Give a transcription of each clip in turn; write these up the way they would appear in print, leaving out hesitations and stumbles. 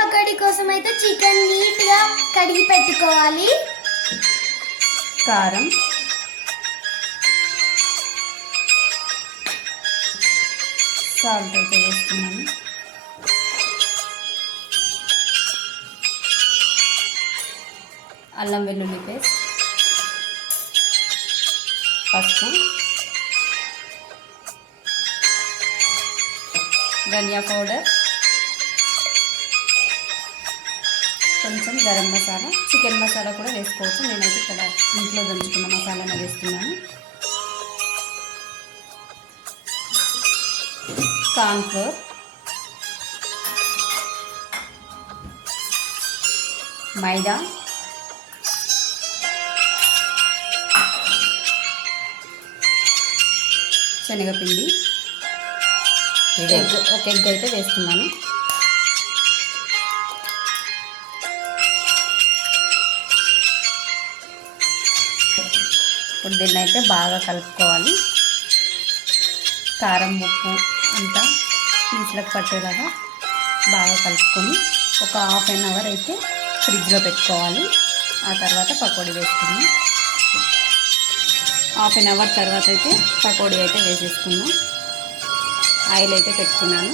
పకోడీ కోసం అయితే చికెన్ నీట్గా కడిగి పెట్టుకోవాలి. కారం, సాల్ట్ అయితే వేస్తున్నాను. అల్లం వెల్లుల్లి పేస్ట్, పసుపు, ధనియా పౌడర్, కొంచెం గరం మసాలా, చికెన్ మసాలా కూడా వేసుకోవచ్చు. నేనైతే ఇక్కడ ఇంట్లో దంచుకున్న మసాలాను వేస్తున్నాను. కార్న్ఫ్లోర్, మైదా, శనగపిండి, ఒక ఎగ్ అయితే వేస్తున్నాను. ఇప్పుడు దీన్ని అయితే బాగా కలుపుకోవాలి. కారం, ఉప్పు అంతా పీసులకు పట్టేలాగా బాగా కలుపుకొని ఒక ½ అవర్ అయితే ఫ్రిడ్జ్లో పెట్టుకోవాలి. ఆ తర్వాత పకోడీ వేసుకున్నాం. ½ అవర్ తర్వాత అయితే పకోడీ అయితే వేసేసుకున్నాం. ఆయిల్ అయితే పెట్టుకున్నాను.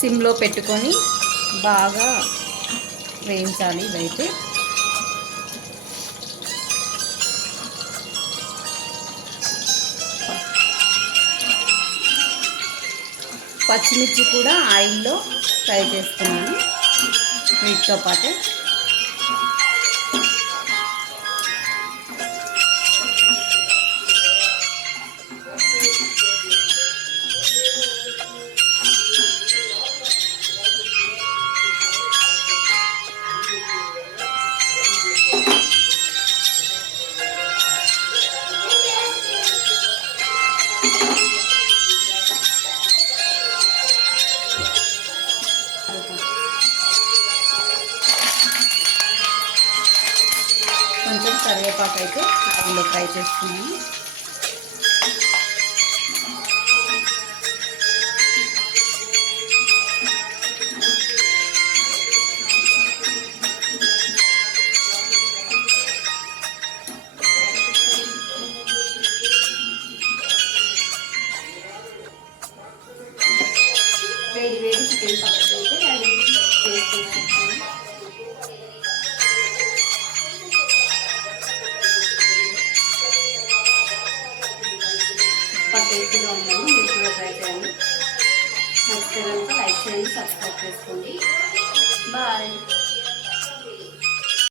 సిమ్లో పెట్టుకొని బాగా వేయించాలి. ఇవైతే పచ్చిమిర్చి కూడా ఆయిల్లో ఫ్రై చేస్తున్నాను వీటితో పాటే. కొంచెం కరివేపాకు అయితే ఆయిల్లో ఫ్రై చేస్తున్నాను. వేడి వేడి చికెన్ పకోడీ అయితే అది చేసుకుంటాను. టేస్టీగా ఉన్నాను. మీరు కూడా ట్రై చేయండి. నచ్చితే కనుక లైక్ చేయండి, సబ్స్క్రైబ్ చేసుకోండి. బాయ్.